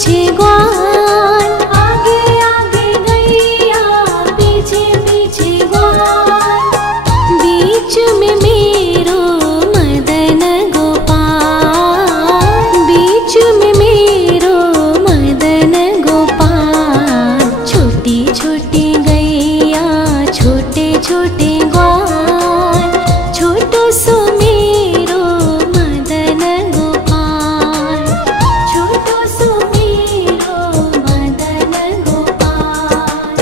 पीछे ग्वाल, आगे आगे गैया पीछे पीछे ग्वाल, बीच में मेरो मदन गोपाल, बीच में मेरो मदन गोपाल। छोटी छोटी गैया छोटे छोटे ग्वाल, छोटो सो मेरो मदन गोपाल, छोटो सो मेरो मदन गोपाल।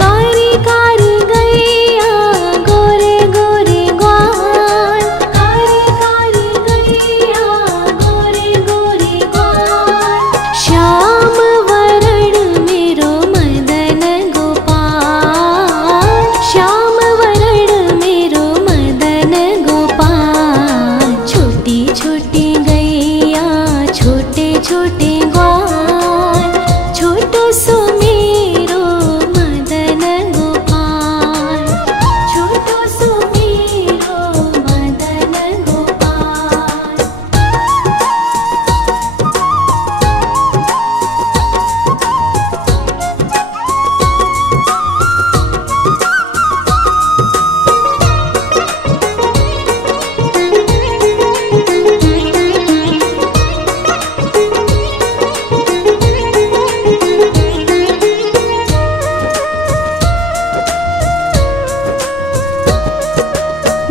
कारी कारी गैया गोरे गोरे ग्वाल, कारी कारी गैया गोरे गोरे ग्वाल, श्याम वरण मेरो मदन गोपाल, श्याम वरण मेरो मदन गोपाल। छोटी छोटी गैया छोटे छोटे ग्वाल, छोटो सो मेरो मदन गोपाल, छोटो सो मेरो मदन गोपाल।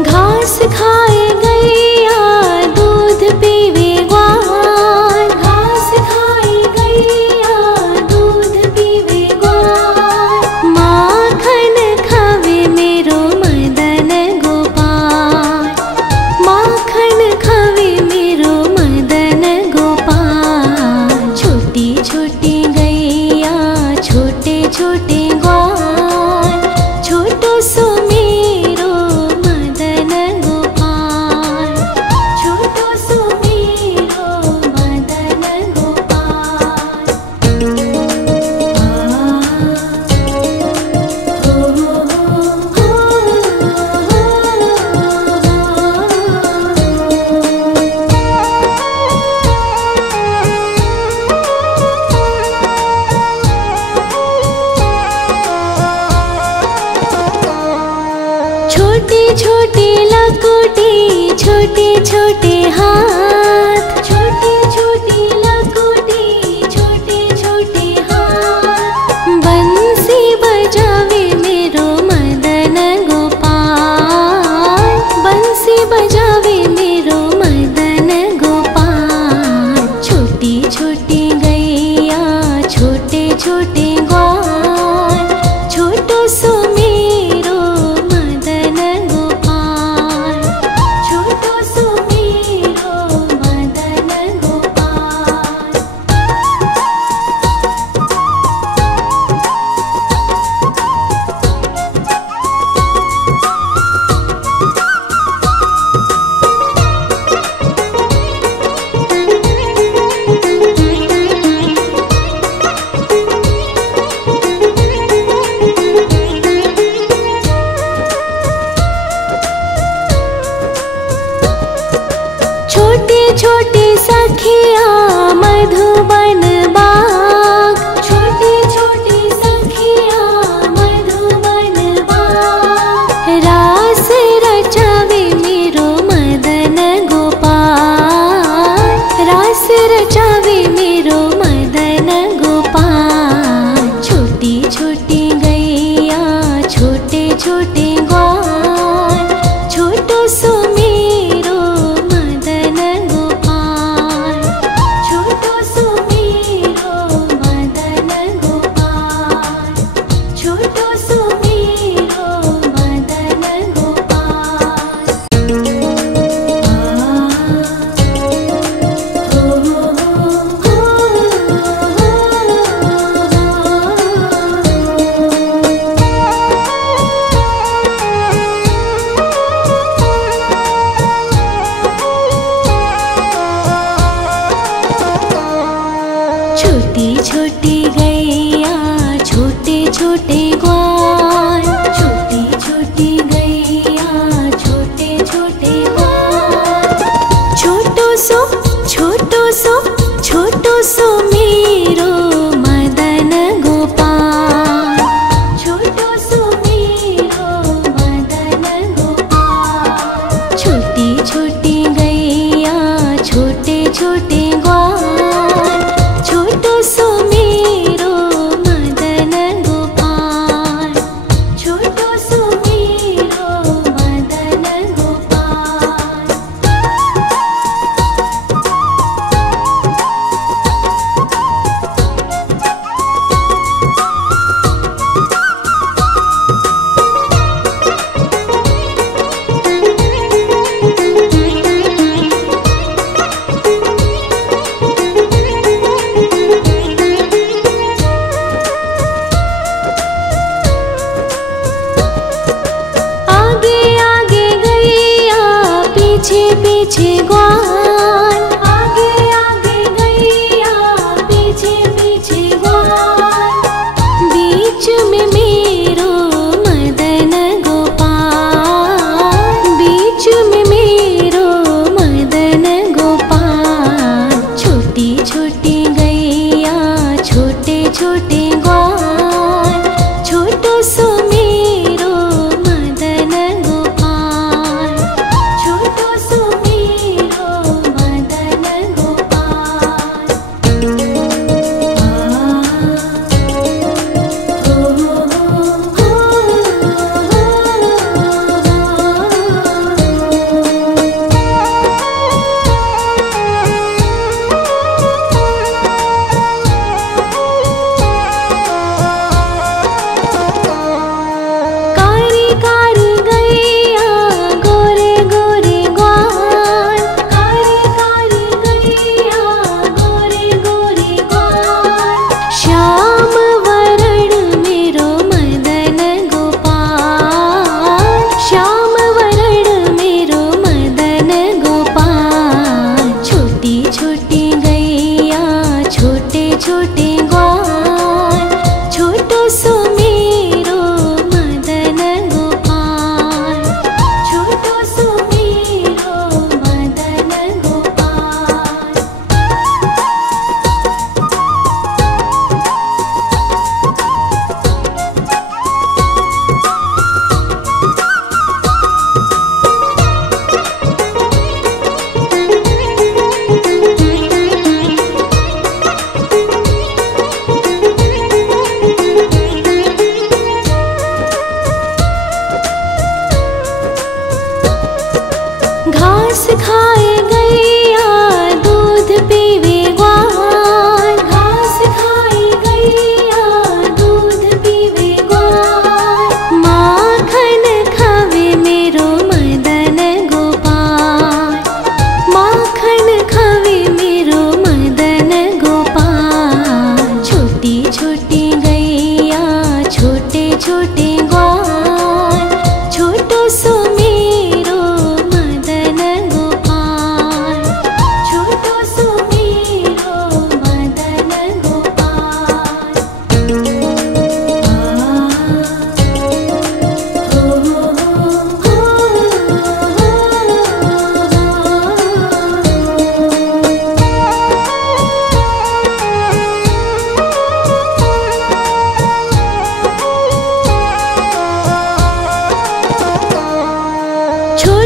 घास खाए गैया दूध पीवे ग्वाल, घास खाए गैया दूध पीवे ग्वाल, माखन खावे मेरो मदन गोपाल, माखन खावे मेरो मदन गोपाल। छोटी छोटी गैया छोटे छोटे ग्वाल, छोटो सो मेरो मदन गोपाल, छोटो सो मेरो मदन गोपाल। छोटी छोटी लकुटी छोटे छोटे हाथ, छोटी छोटी लकुटी छोटे छोटे हाथ, बंसी बजावे मेरो मदन गोपाल, बंसी बजावे मेरो मदन गोपाल। छोटी छोटी गैया छोटे छोटे ग्वाल, छोटो सो मेरो मदन गोपाल, छोटो सो मेरो मदन गोपाल। छोटी छोटी सखिया मधुबन बाग, छोटी छोटी सखिया मधुबन बाग, रास रचावे मेरो मदन गोपाल, रास रचावे मेरो मदन गोपाल। छोटी छोटी गैया छोटे छोटे ग्वाल, छोटो सो मेरो मदन गोपाल, छोटो सो मेरो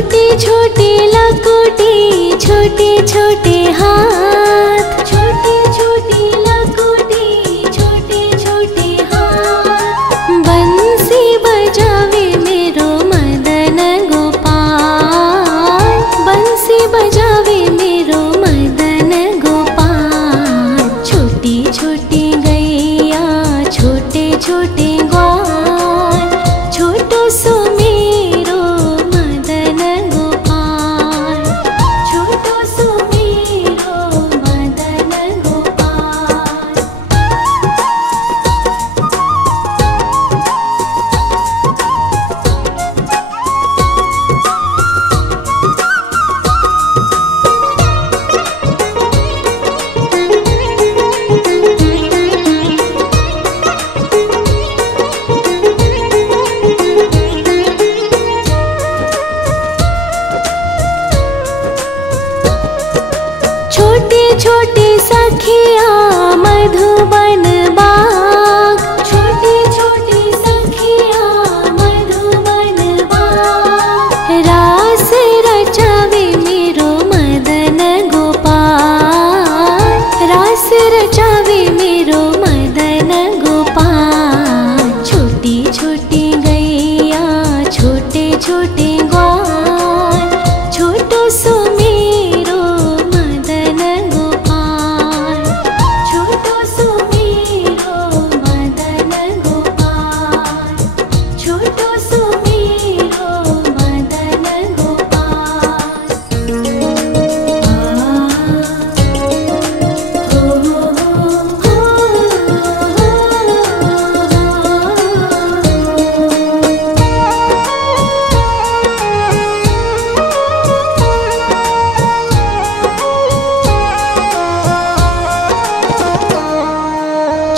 छोटी छोटी लकुटी छोटे छोटे हाथ, छोटी छोटी लकुटी छोटे छोटे हाथ। बंसी बजावे मेरो मदन गोपाल, बंसी बजावे मेरो मदन गोपाल। छोटी छोटी गैया छोटे छोटे ग्वाल, छोटो सो मेरो मदन गोपाल, छोटो सो मेरो मदन गोपाल। छोटे छोटे सखिया मधुबन बाग, छोटे छोटे सखिया मधुबन बाग। रास रचावे मेरो मदन गोपाल, रास रचावे मेरो मदन गोपाल। छोटी छोटी गैया छोटे छोटे ग्वाल, छोटो सो मेरो मदन गोपाल, छोटो सो मेरो मदन गोपाल, छोटो सो मेरो मदन गोपाल।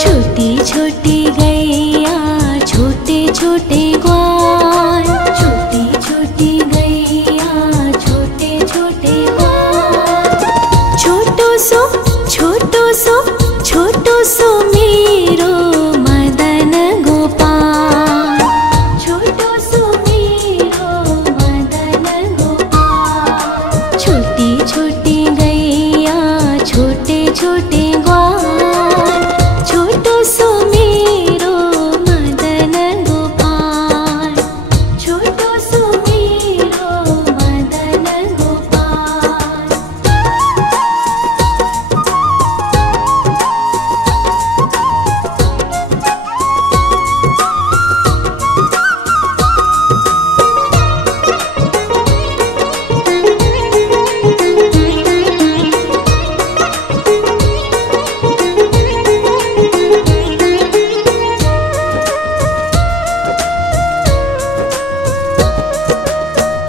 छोटी छोटी गैया छोटे छोटे ग्वाल, छोटी छोटी गैया छोटे छोटे ग्वाल। छोटो सो छोटो सो मेरो मदन गोपाल, छोटो सो मेरो मदन गोपाल। छोटी छोटी गैया छोटे छोटे ग्वाल, छोटो सो मेरो मदन गोपाल, छोटो सो मेरो मदन गोपाल।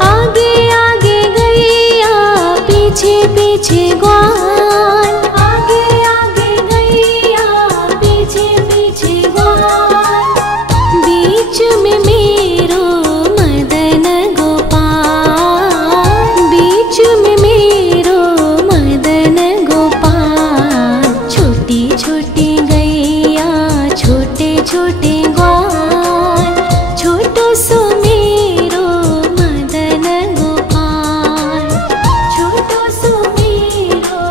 आगे आगे गैया पीछे पीछे ग्वाल, आगे आगे गैया पीछे पीछे ग्वाल। बीच में मेरो मदन गोपाल, बीच में मेरो मदन गोपाल। छोटी छोटी गैया छोटे छोटे ग्वाल, छोटो सो मेरो मदन गोपाल, छोटो सो मेरो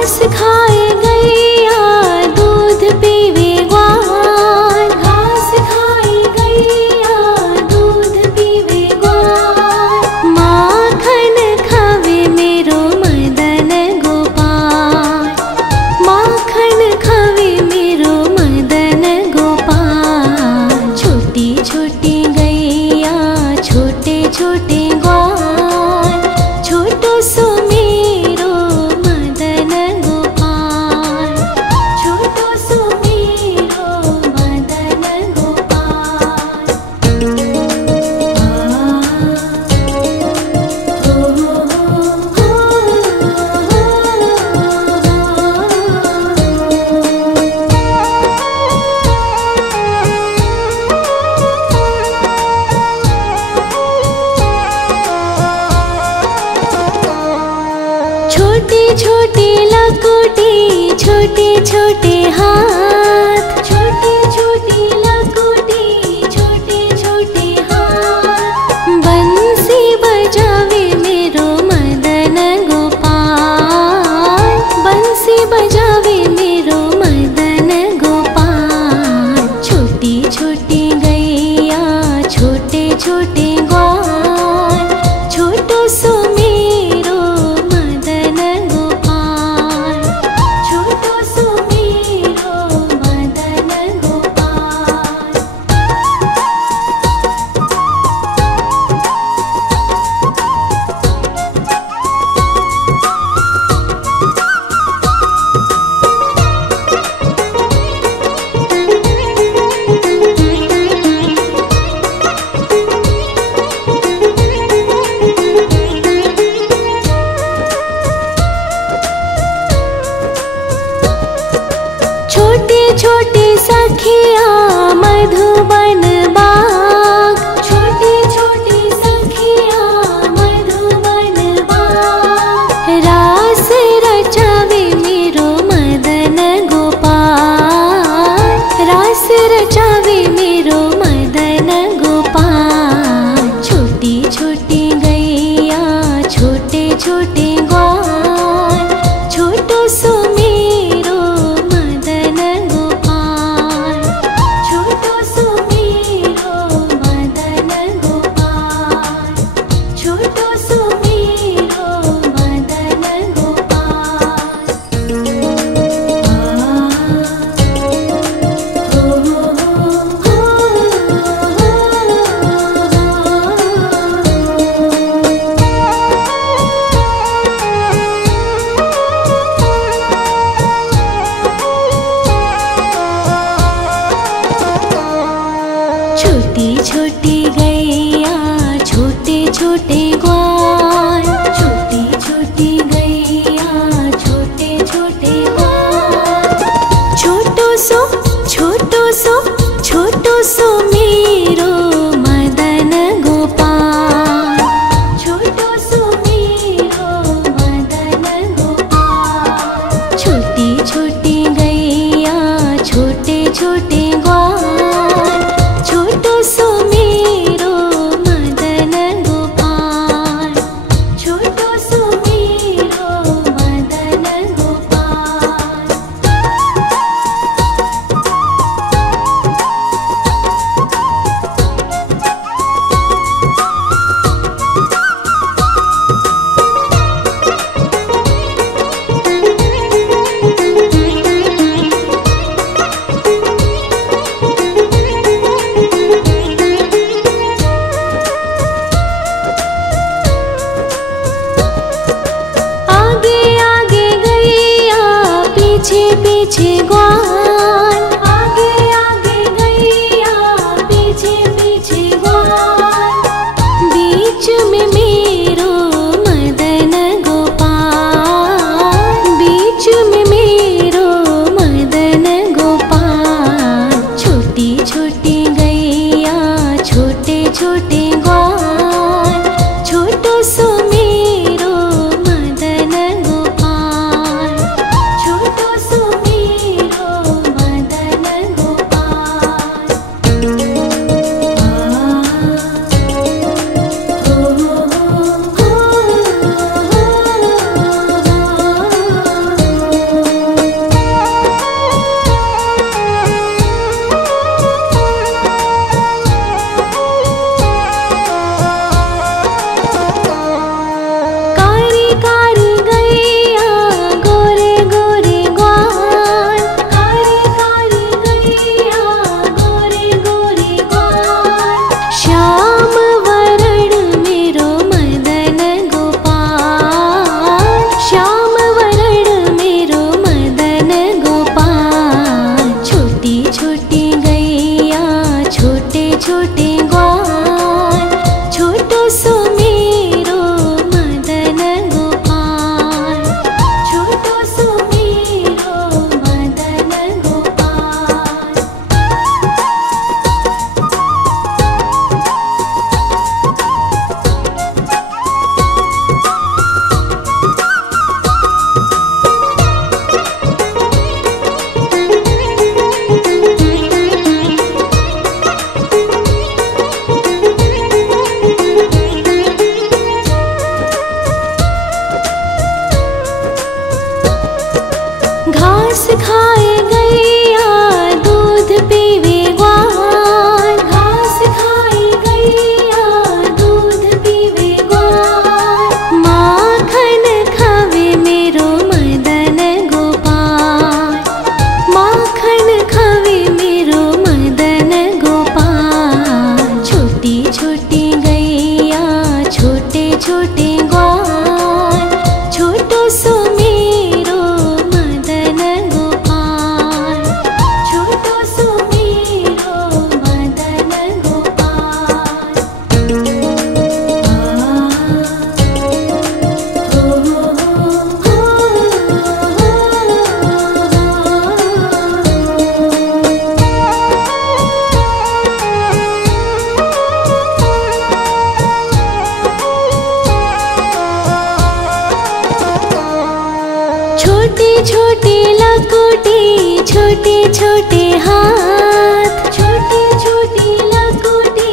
घास खाए गैया दूध पीवे ग्वाल, घास खाए गैया दूध पीवे ग्वाल। माखन खावे मेरो मदन गोपाल, माखन खावे मेरो मदन गोपाल। छोटी छोटी गैया छोटे छोटे ग्वाल, छोटो सो मेरो मदन गोपाल, छोटो सो मेरो मदन गोपाल। छोटी छोटी लकुटी छोटे छोटे हाथ, छोटी छोटी लकुटी छोटे छोटे हाथ। बंसी बजावे मेरो मदन गोपाल, बंसी बजावे मेरो मदन गोपाल। छोटी छोटी गैया छोटे छोटे ग्वाल, छोटो सो मेरो मदन गोपाल, छोटो सो मेरो मदन गोपाल। छोटे छोटे सखिया मधुबन बाग, छोटे छोटे सखिया मधुबन बाग। रास रचावे मेरो मदन गोपाल, रास रचावे मेरो मदन गोपाल। छोटी छोटी गैया छोटे छोटे ग्वाल, छोटो सो मेरो मदन गोपाल, छोटो सो मेरो मदन गोपाल, छोटो सो मेरो मदन गोपाल। छोटी छोटी गैया छोटे छोटे ग्वाल, छोटी छोटी गैया छोटे छोटे ग्वाल। छोटो सो छोटो सो छोटो सो मेरो मदन गोपाल, छोटो सो मेरो मदन गोपाल। छोटी छोटी गैया छोटे छोटे ग्वाल, छोटो सो मेरो मदन गोपाल, छोटो सो मेरो मदन गोपाल। आगे आगे गैया पीछे पीछे ग्वाल, आगे आगे गैया पीछे पीछे ग्वाल। बीच में मेरो मदन गोपाल, बीच में मेरो मदन गोपाल। छोटी छोटी गैया छोटे छोटे ग्वाल, छोटो सो मेरो मदन गोपाल, छोटो सो मेरो घास खाए गैया दूध पीवे ग्वाल, घास खाए गैया दूध पीवे ग्वाल। माखन खावे मेरो मदन गोपाल, माखन खावे मेरो मदन गोपाल। छोटी छोटी गैया छोटे छोटे ग्वाल, छोटो सो मेरो मदन गोपाल, छोटो सो मेरो मदन गोपाल। छोटी छोटी लकुटी छोटे छोटे हाथ, छोटी छोटी लकुटी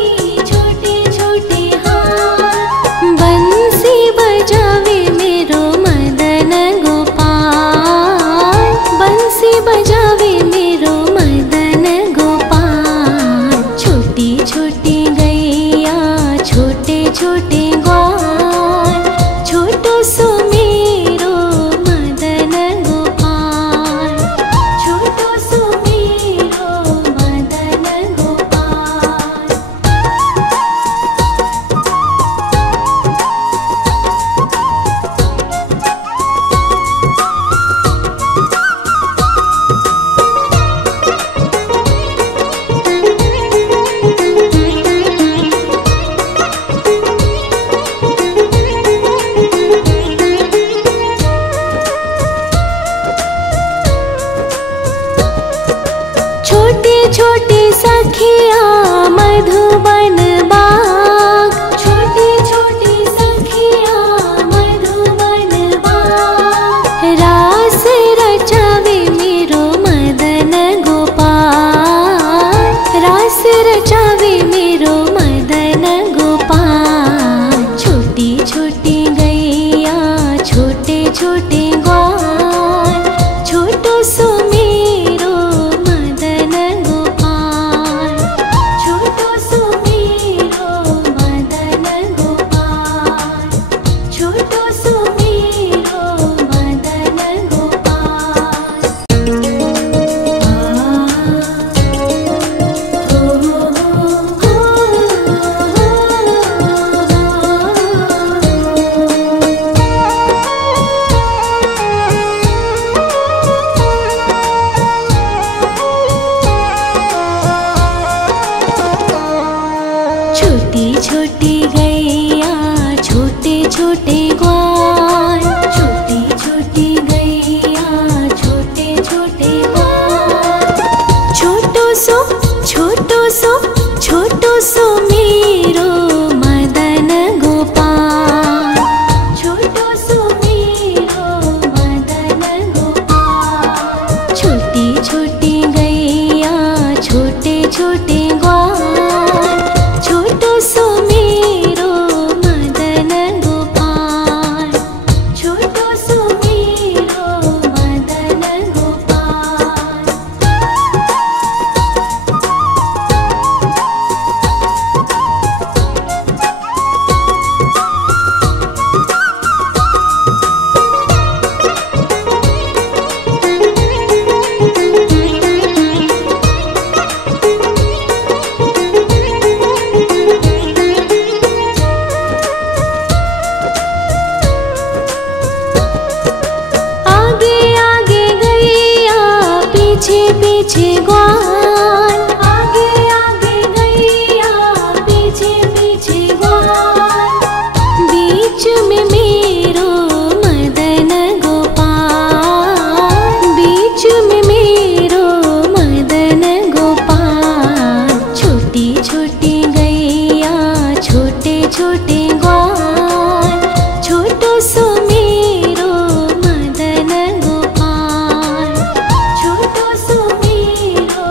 छोटे छोटे हाथ। बंसी बजावे मेरो मदन गोपाल, बंसी बजावे मेरो मदन गोपाल। छोटी छोटी गैया छोटे छोटे ग्वाल, छोटो सो मेरो मदन गोपाल, छोटो सो मेरो मदन गोपाल। छोटे छोटे सखिया मधुबन बाग, छोटे छोटे सखिया मधुबन बाग। रास रचावे मेरो मदन गोपाल, रास रचावे मेरो मदन गोपाल। छोटी छोटी गैया छोटे छोटे ग्वाल, छोटो सो मेरो मदन गोपाल, छोटो सो मेरो मदन गोपाल, छोटो सो मेरो मदन गोपाल। छोटी छोटी गैया छोटे छोटे ग्वाल, छोटी छोटी गैया छोटे छोटे ग्वाल। छोटो सो छोटो सो छोटो सो मेरो मदन गोपाल, छोटो सो मेरो मदन गोपाल। छोटी छोटी गैया छोटे छोटे ग्वाल, छोटो सो मेरो मदन गोपाल, छोटो सो मेरो मदन गोपाल। आगे आगे गैया पीछे पीछे ग्वाल, आगे आगे गैया पीछे पीछे ग्वाल। बीच में मेरो मदन गोपाल, बीच में मेरो मदन गोपाल। छोटी छोटी गैया छोटे छोटे ग्वाल, छोटो सो मेरो मदन गोपाल, छोटो सो मेरो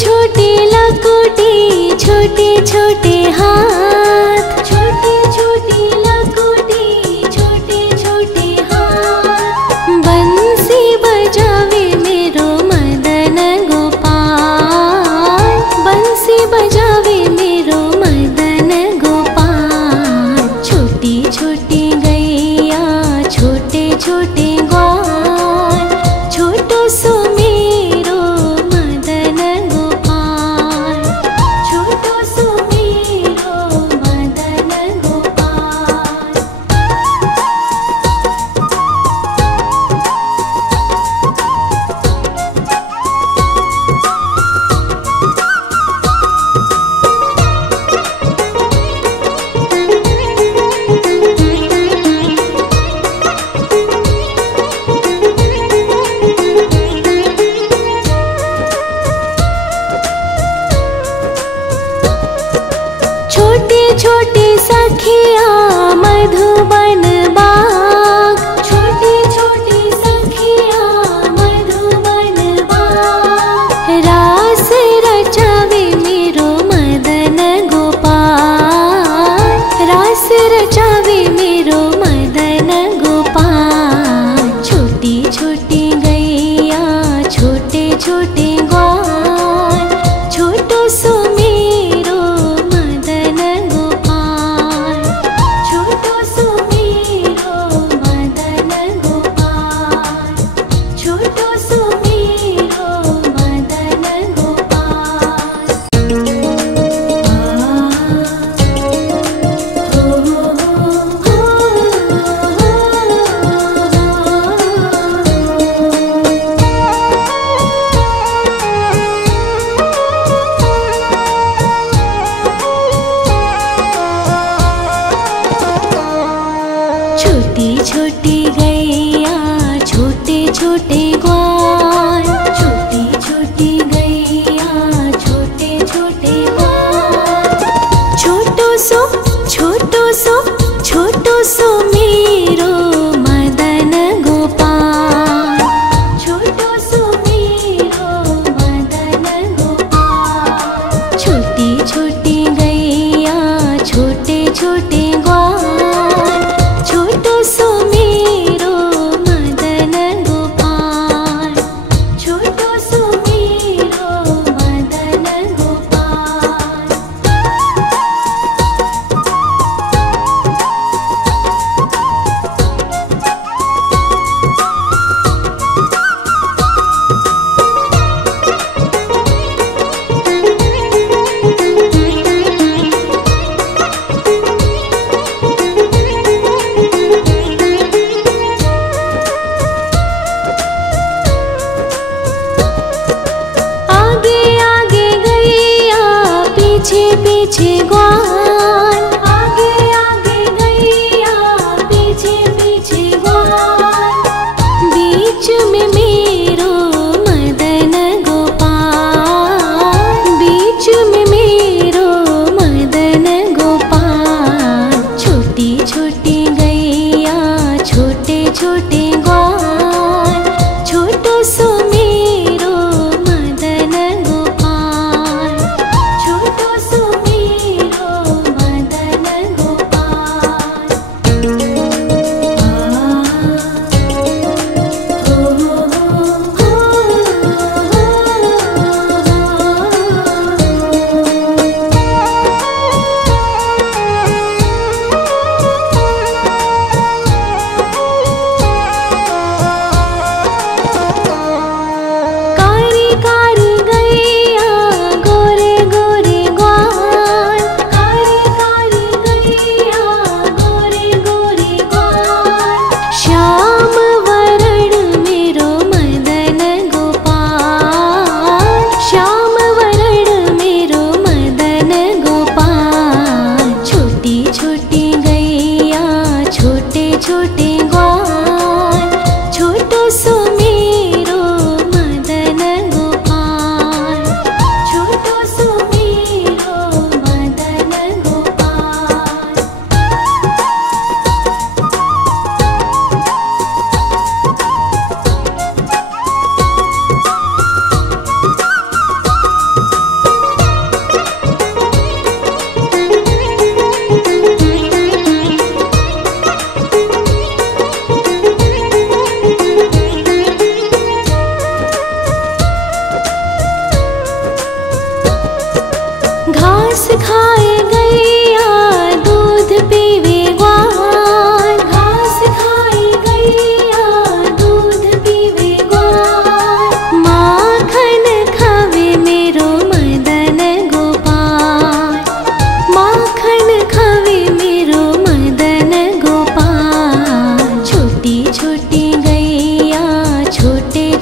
छोटी लकोटी, छोटे छोटे हाथ, छोटी छोटी लकोटी, छोटे छोटे हाथ। बंसी बजावे मेरो मदन गोपाल, बंसी बजावे मेरो मदन गोपाल। छोटी छोटी गैया, छोटे छोटे ग्वाल, छोटो सो मेरो मदन गोपाल, छोटो सो मेरो मदन गोपाल। छोटी छोटी सखिया मधुबन बाग, छोटी छोटी सखिया मधुबन बाग। रास रचावे मेरो मदन गोपाल, रास रचावे मेरो मदन गोपाल। छोटी छोटी गैया, छोटे छोटे ग्वाल, छोटो सो मेरो मदन गोपाल, छोटो सो मेरो मदन गोपाल, छोटो सो मेरो मदन गोपाल।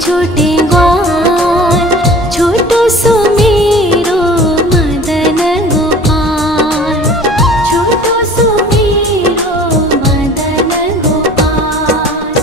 छोटे ग्वाल, छोटो सो मेरो मदन गोपाल, छोटो सो मेरो मदन गोपाल।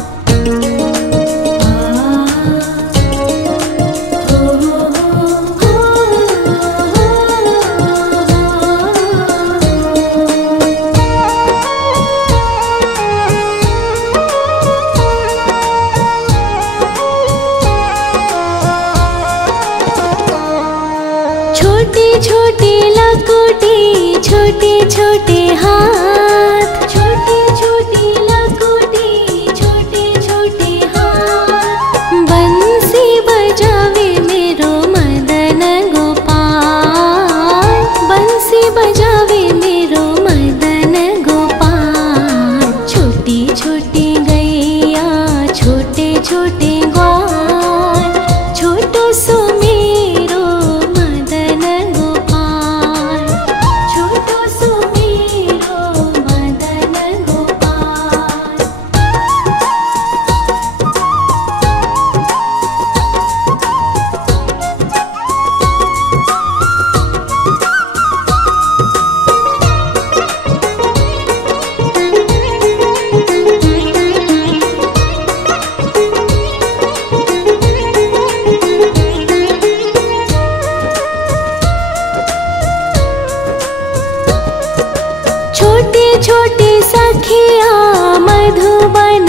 छोटी छोटी लकोटी, छोटे छोटे हाथ, छोटी छोटी लकोटी, छोटे छोटे हाथ। बंसी बजावे मेरो मदन गोपाल, बंसी बजावे मेरो मदन गोपाल। छोटी छोटी गैया, छोटे छोटे ग्वाल, छोटो सो मेरो मदन गोपाल, छोटो सो मेरो मदन गोपाल। छोटी छोटी सखिया मधुबन